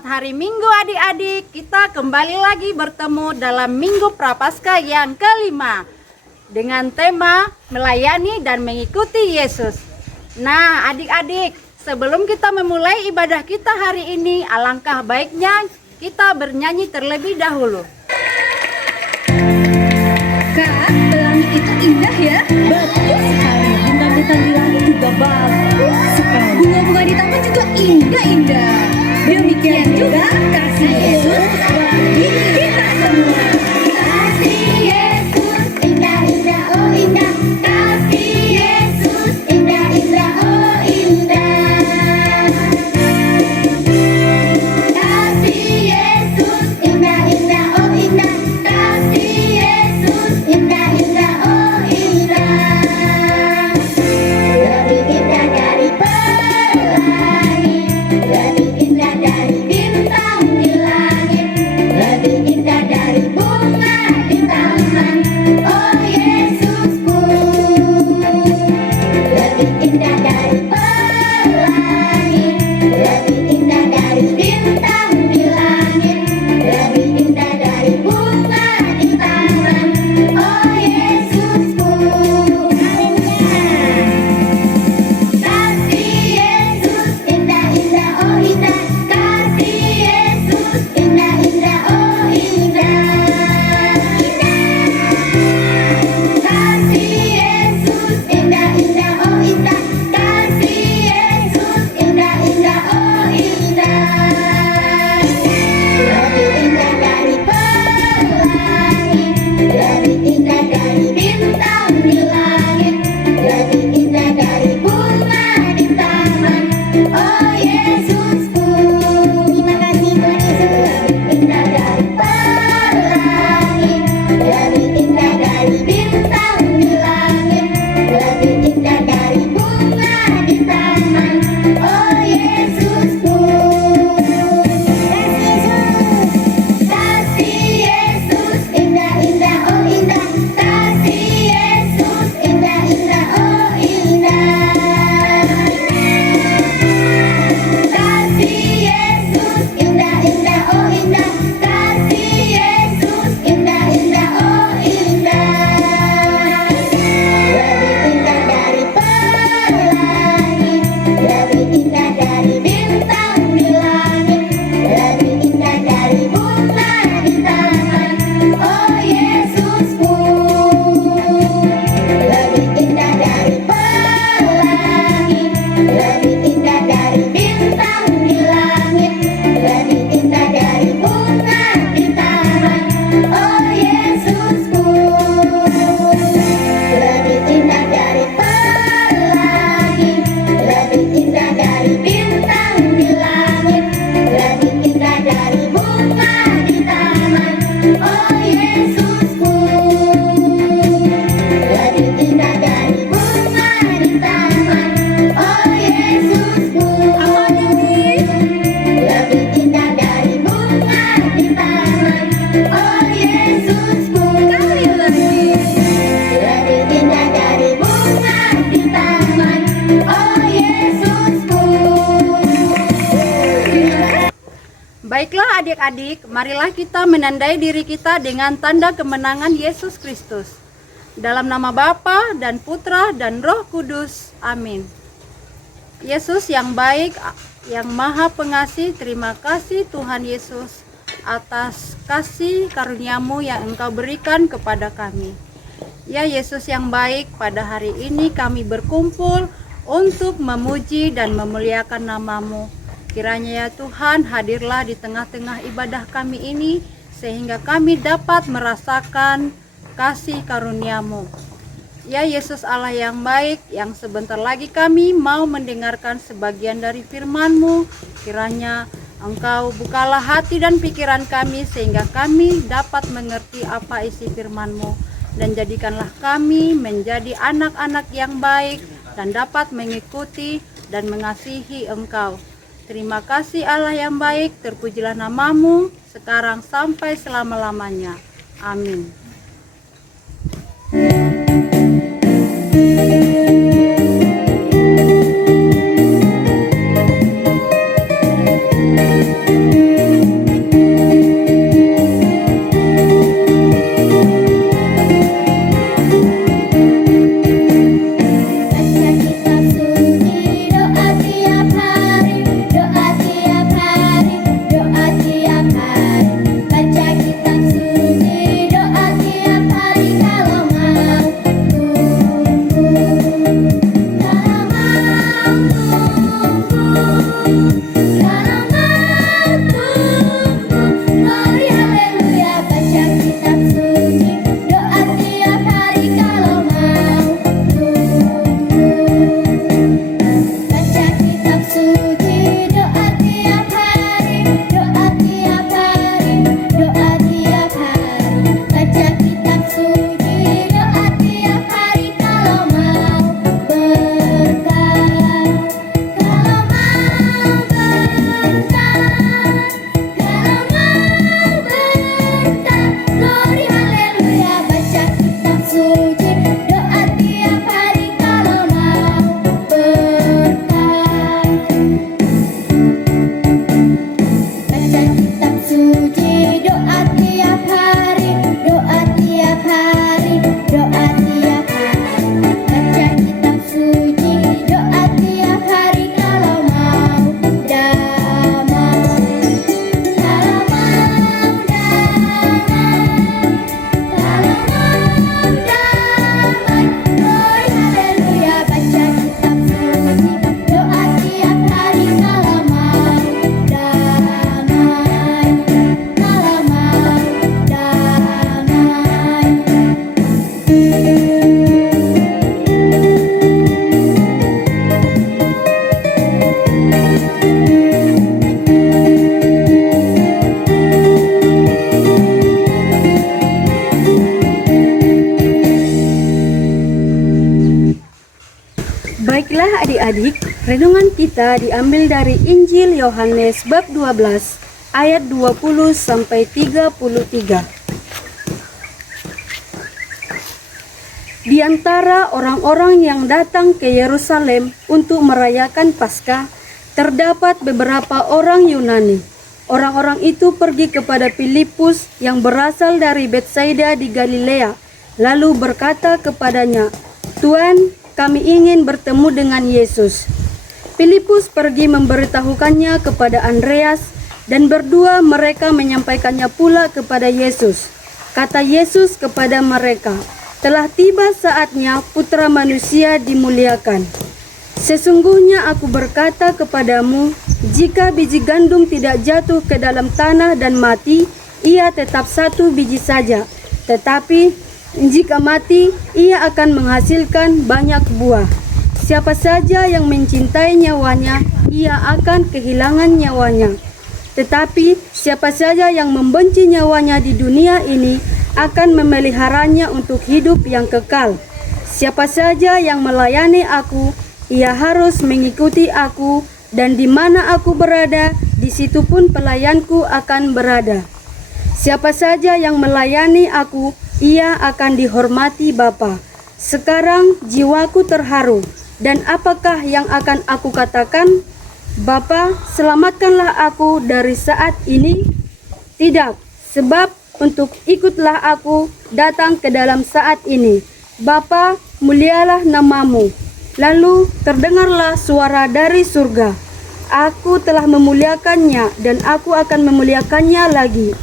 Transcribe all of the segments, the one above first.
Selamat hari Minggu adik-adik. Kita kembali lagi bertemu dalam Minggu Prapaskah yang kelima dengan tema melayani dan mengikuti Yesus. Nah adik-adik, sebelum kita memulai ibadah kita hari ini, alangkah baiknya kita bernyanyi terlebih dahulu. Kak, pelangi itu indah ya? Betul sekali. Bintang-bintang di langit juga bagus sekali. Bunga-bunga di taman juga indah-indah. Demikian juga kasih Yesus bagi kita semua. Kasih Yesus indah-indah, oh indah. Kasih Yesus indah-indah, oh indah. Kasih Yesus indah-indah, oh indah. Kasih Yesus indah-indah, oh indah. Lebih indah dari pelangi, lebih indah dari bintang di langit, lebih indah dari bunga di taman. Oh Yesusku, lebih indah dari pelangi, lebih indah dari bintang di langit, lebih indah dari bunga di taman. Oh Yesusku, kasih Yesus indah-indah, oh indah. Kasih Yesus indah-indah, oh indah. Kasih Yesus indah-indah, oh indah. Kasih Yesus indah-indah, oh indah. Lebih indah dari pelangi, lebih indah dari bintang di langit, lebih indah dari bunga di taman. Oh Yesusku, terima kasih Tuhan Yesus. Lebih indah dari pelangi, lebih indah dari bintang di langit, lebih indah dari bunga di taman. Oh Yesusku, kasih Yesus indah-indah, oh indah. Kasih Yesus indah-indah, oh indah. Kasih Yesus indah-indah, oh indah. Kasih Yesus indah-indah, oh indah. Lebih indah dari pelangi, lebih indah dari bintang di langit, lebih indah dari bunga di taman. Oh Yesusku, lebih indah dari pelangi, lebih indah dari bintang di langit, lebih indah dari bunga di taman. Oh Yesusku, lebih indah dari pelangi, lebih indah dari bintang di langit, lebih indah dari bunga di taman. Oh Yesusku, lebih indah dari bunga di taman. Oh Yesusku, lebih indah dari bunga di taman. Oh Yesusku, lebih indah dari bunga di taman. Oh Yesusku. Baiklah adik-adik, marilah kita menandai diri kita dengan tanda kemenangan Yesus Kristus. Dalam nama Bapa dan Putra dan Roh Kudus. Amin. Yesus yang baik, yang maha pengasih, terima kasih Tuhan Yesus atas kasih karuniamu yang Engkau berikan kepada kami. Ya Yesus yang baik, pada hari ini kami berkumpul untuk memuji dan memuliakan namamu. Kiranya ya Tuhan, hadirlah di tengah-tengah ibadah kami ini, sehingga kami dapat merasakan kasih karuniamu. Ya Yesus Allah yang baik, yang sebentar lagi kami mau mendengarkan sebagian dari firman-Mu. Kiranya Engkau bukalah hati dan pikiran kami, sehingga kami dapat mengerti apa isi firman-Mu. Dan jadikanlah kami menjadi anak-anak yang baik dan dapat mengikuti dan mengasihi Engkau. Terima kasih Allah yang baik, terpujilah namamu sekarang sampai selama-lamanya. Amin. adik-adik, renungan kita diambil dari Injil Yohanes bab 12 ayat 20 sampai 33. Di antara orang-orang yang datang ke Yerusalem untuk merayakan Paskah, terdapat beberapa orang Yunani. Orang-orang itu pergi kepada Filipus yang berasal dari Betsaida di Galilea, lalu berkata kepadanya, "Tuan, kami ingin bertemu dengan Yesus." Filipus pergi memberitahukannya kepada Andreas, dan berdua mereka menyampaikannya pula kepada Yesus. Kata Yesus kepada mereka, "Telah tiba saatnya Putra Manusia dimuliakan. Sesungguhnya aku berkata kepadamu, jika biji gandum tidak jatuh ke dalam tanah dan mati, ia tetap satu biji saja. Tetapi jika mati, ia akan menghasilkan banyak buah. Siapa saja yang mencintai nyawanya, ia akan kehilangan nyawanya. Tetapi siapa saja yang membenci nyawanya di dunia ini, akan memeliharanya untuk hidup yang kekal. Siapa saja yang melayani aku, ia harus mengikuti aku, dan di mana aku berada, di situ pun pelayanku akan berada. Siapa saja yang melayani aku, ia akan dihormati Bapa. Sekarang jiwaku terharu, dan apakah yang akan aku katakan? Bapa, selamatkanlah aku dari saat ini? Tidak, sebab untuk ikutlah aku datang ke dalam saat ini. Bapa, mulialah namamu." Lalu terdengarlah suara dari surga, "Aku telah memuliakannya dan aku akan memuliakannya lagi."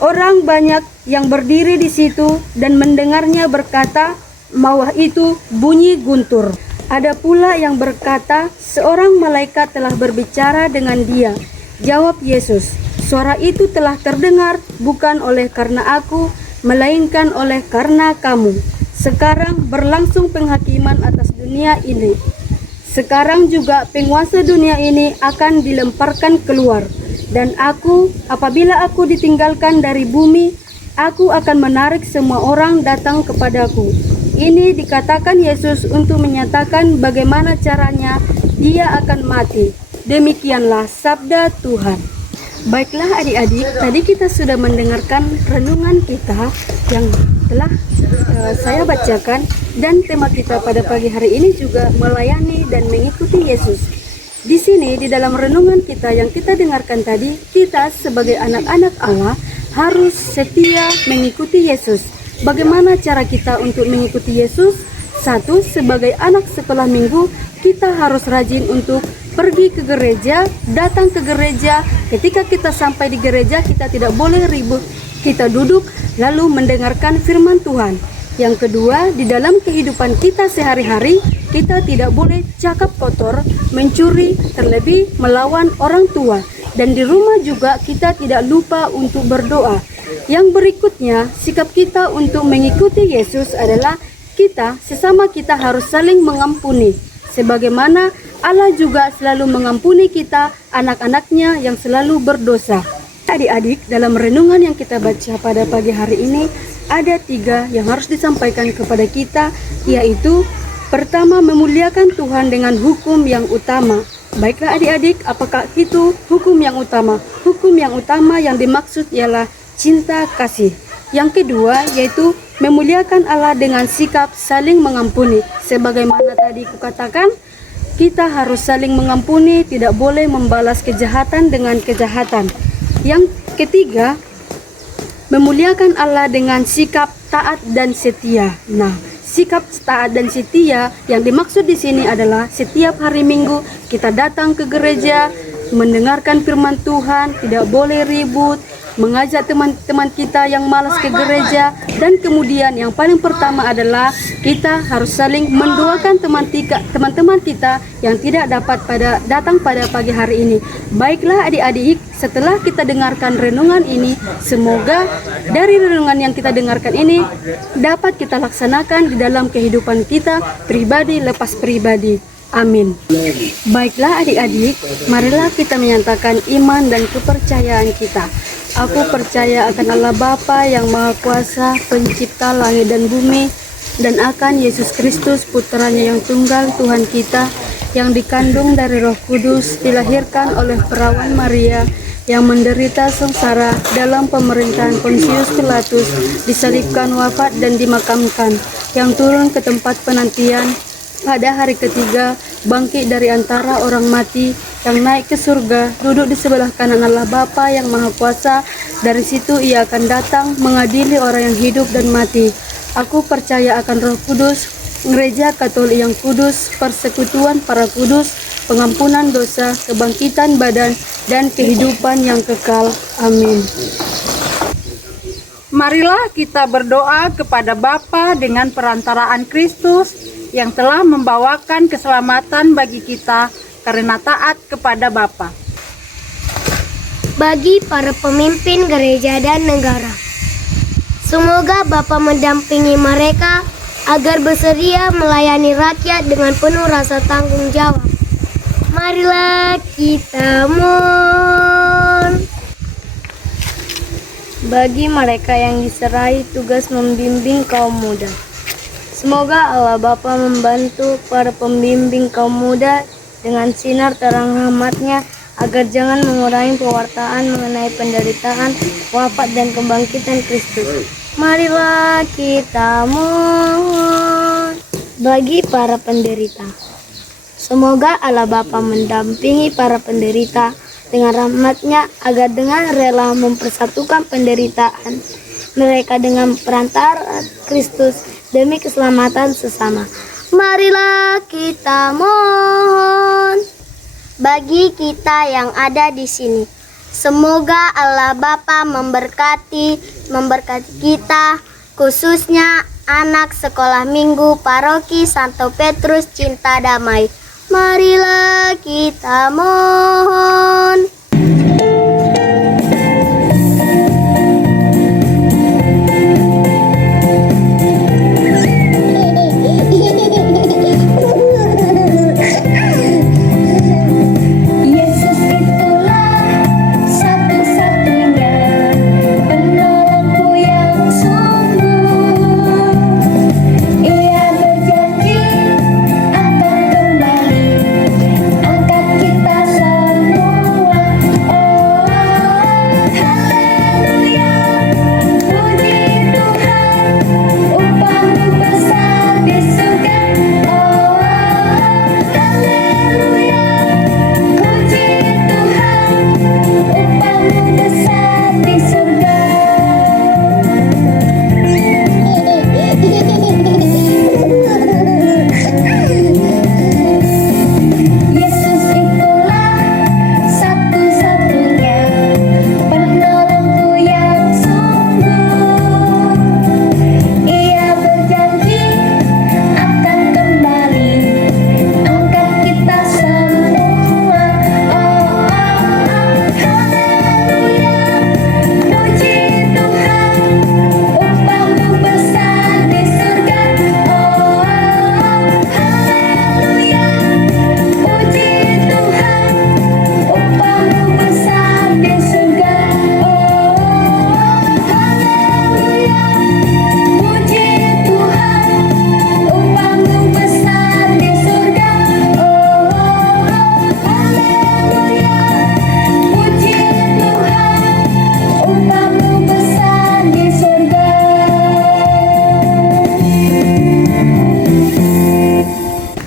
Orang banyak yang berdiri di situ dan mendengarnya berkata, bawah itu bunyi guntur. Ada pula yang berkata, "Seorang malaikat telah berbicara dengan dia." Jawab Yesus, "Suara itu telah terdengar bukan oleh karena aku, melainkan oleh karena kamu. Sekarang berlangsung penghakiman atas dunia ini. Sekarang juga penguasa dunia ini akan dilemparkan keluar. Dan aku, apabila aku ditinggalkan dari bumi, aku akan menarik semua orang datang kepadaku." Ini dikatakan Yesus untuk menyatakan bagaimana caranya dia akan mati. Demikianlah sabda Tuhan. Baiklah adik-adik, tadi kita sudah mendengarkan renungan kita yang telah saya bacakan, dan tema kita pada pagi hari ini juga melayani dan mengikuti Yesus. Di sini di dalam renungan kita yang kita dengarkan tadi, kita sebagai anak-anak Allah harus setia mengikuti Yesus. Bagaimana cara kita untuk mengikuti Yesus? Satu, sebagai anak sekolah minggu, kita harus rajin untuk pergi ke gereja, datang ke gereja. Ketika kita sampai di gereja, kita tidak boleh ribut. Kita duduk lalu mendengarkan firman Tuhan. Yang kedua, di dalam kehidupan kita sehari-hari, kita tidak boleh cakap kotor, mencuri, terlebih melawan orang tua. Dan di rumah juga kita tidak lupa untuk berdoa. Yang berikutnya, sikap kita untuk mengikuti Yesus adalah kita, sesama kita harus saling mengampuni. Sebagaimana Allah juga selalu mengampuni kita, anak-anaknya yang selalu berdosa. Adik-adik, dalam renungan yang kita baca pada pagi hari ini, ada 3 yang harus disampaikan kepada kita, yaitu pertama, memuliakan Tuhan dengan hukum yang utama. Baiklah adik-adik, apakah itu hukum yang utama? Hukum yang utama yang dimaksud ialah cinta kasih. Yang kedua, yaitu memuliakan Allah dengan sikap saling mengampuni. Sebagaimana tadi kukatakan, kita harus saling mengampuni, tidak boleh membalas kejahatan dengan kejahatan. Yang ketiga, memuliakan Allah dengan sikap taat dan setia. Nah, sikap taat dan setia yang dimaksud di sini adalah setiap hari Minggu kita datang ke gereja, mendengarkan firman Tuhan, tidak boleh ribut, mengajak teman-teman kita yang malas ke gereja, dan kemudian yang paling pertama adalah kita harus saling mendoakan teman-teman kita yang tidak dapat datang pada pagi hari ini. Baiklah adik-adik, setelah kita dengarkan renungan ini, semoga dari renungan yang kita dengarkan ini dapat kita laksanakan di dalam kehidupan kita pribadi lepas pribadi. Amin. Baiklah adik-adik, marilah kita menyatakan iman dan kepercayaan kita. Aku percaya akan Allah Bapa yang Maha Kuasa, pencipta langit dan bumi, dan akan Yesus Kristus, putranya yang tunggal, Tuhan kita, yang dikandung dari Roh Kudus, dilahirkan oleh perawan Maria, yang menderita sengsara dalam pemerintahan Pontius Pilatus, disalibkan, wafat dan dimakamkan, yang turun ke tempat penantian, pada hari ketiga bangkit dari antara orang mati, yang naik ke surga, duduk di sebelah kanan Allah Bapa yang Maha Kuasa. Dari situ ia akan datang mengadili orang yang hidup dan mati. Aku percaya akan Roh Kudus, Gereja Katolik yang kudus, persekutuan para kudus, pengampunan dosa, kebangkitan badan, dan kehidupan yang kekal. Amin. Marilah kita berdoa kepada Bapa dengan perantaraan Kristus yang telah membawakan keselamatan bagi kita karena taat kepada Bapa. Bagi para pemimpin gereja dan negara, semoga Bapa mendampingi mereka agar bersedia melayani rakyat dengan penuh rasa tanggung jawab. Marilah kita mohon. Bagi mereka yang diserahi tugas membimbing kaum muda, semoga Allah Bapa membantu para pembimbing kaum muda dengan sinar terang rahmat-Nya, agar jangan mengurangi pewartaan mengenai penderitaan, wafat dan kebangkitan Kristus. Marilah kita mohon. Bagi para penderita, semoga Allah Bapa mendampingi para penderita dengan rahmat-Nya, agar dengan rela mempersatukan penderitaan mereka dengan perantara Kristus demi keselamatan sesama. Marilah kita mohon. Bagi kita yang ada di sini, semoga Allah Bapa memberkati kita, khususnya anak sekolah minggu Paroki Santo Petrus Cinta Damai. Marilah kita mohon.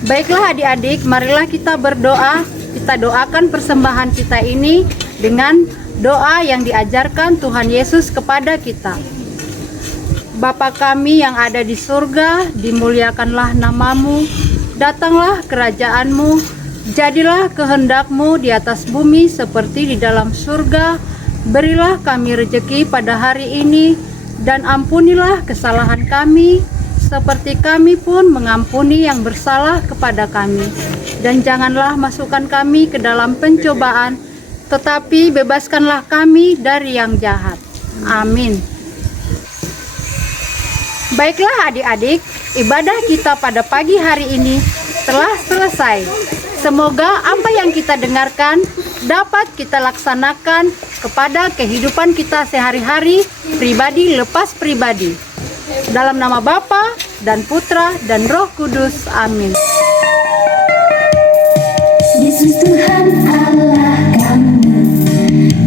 Baiklah adik-adik, marilah kita berdoa. Kita doakan persembahan kita ini dengan doa yang diajarkan Tuhan Yesus kepada kita. Bapa kami yang ada di surga, dimuliakanlah namamu, datanglah kerajaanmu, jadilah kehendak-Mu di atas bumi seperti di dalam surga. Berilah kami rejeki pada hari ini, dan ampunilah kesalahan kami, seperti kami pun mengampuni yang bersalah kepada kami. Dan janganlah masukkan kami ke dalam pencobaan, tetapi bebaskanlah kami dari yang jahat. Amin. Baiklah adik-adik, ibadah kita pada pagi hari ini telah selesai. Semoga apa yang kita dengarkan dapat kita laksanakan kepada kehidupan kita sehari-hari, pribadi lepas pribadi. Dalam nama Bapa dan Putra dan Roh Kudus. Amin. Yesus Tuhan Allah kami,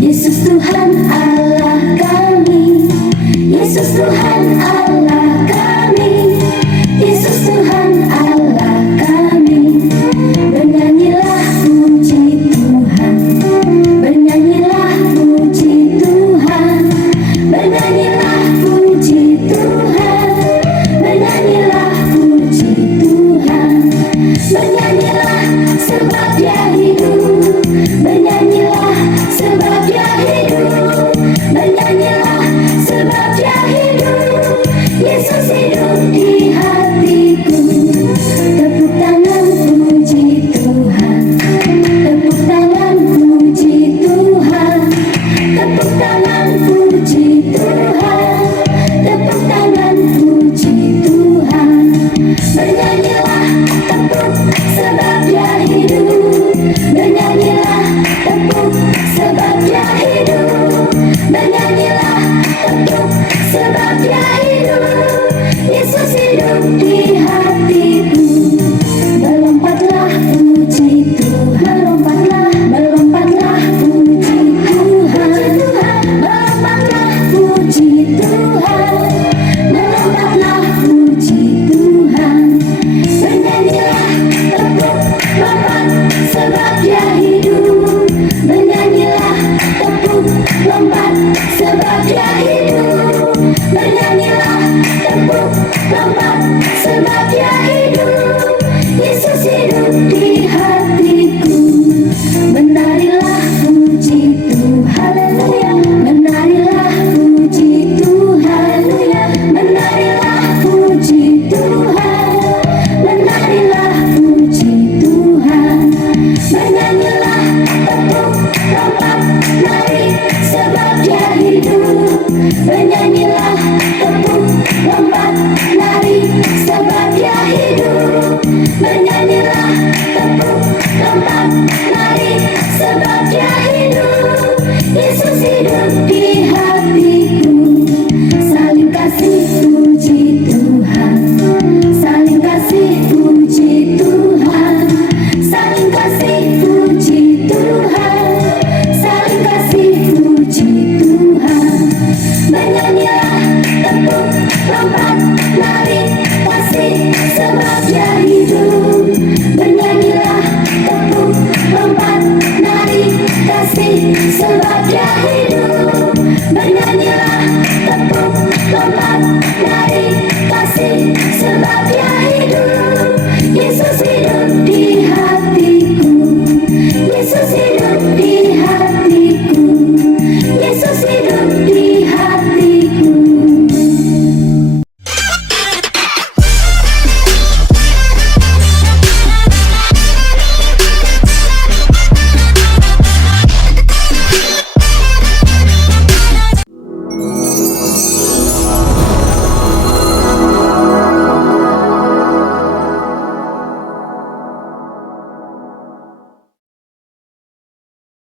Yesus Tuhan Allah kami, Yesus Tuhan Allah kami, Yesus Tuhan Allah kami. Bernyanyilah puji Tuhan, bernyanyilah puji Tuhan, bernyanyilah puji Tuhan, bernyanyilah puji Tuhan. Bernyanyilah sebab Dia hidup, bernyanyilah sebab Dia hidup, bernyanyilah sebab Dia hidup. Yesus hidup di hatiku. Tepuk tangan puji Tuhan, tepuk tangan puji Tuhan, tepuk tangan puji Tuhan, tepuk tangan puji Tuhan. Bernyanyilah tepuk sebab Dia hidup, bernyanyilah tepuk sebab Dia hidup, bernyanyilah tepuk sebab Dia hidup. Yesus hidup di hatiku. Melompatlah puji Tuhan, melompatlah, melompatlah puji Tuhan, melompatlah puji Tuhan, melompatlah puji Tuhan. Bernyanyilah tepuk lompat sebab Dia hidup, bernyanyilah tepuk lompat sebab Dia hidup, bernyanyilah tepuk lompat sebab Dia hidup. Yesus hidup di hatiku. Menarilah puji Tuhan, haleluya. Menarilah puji Tuhan, haleluya. Menarilah puji Tuhan, menarilah puji Tuhan. Bernyanyilah tepuk lompat mari sebab Dia hidup, bernyanyilah tepuk lompat mari sebab Dia hidup, bernyanyilah tepuk lompat mari sebab Dia hidup. Yesus hidup di hatiku. Saling kasih puji Tuhan, saling kasih puji Tuhan, saling kasih puji Tuhan, saling kasih puji Tuhan. Bernyanyilah tepuk lompat mari kasih sebab Dia hidup, bernyanyilah tepuk lompat mari kasih sebab Dia hidup, bernyanyilah tepuk lompat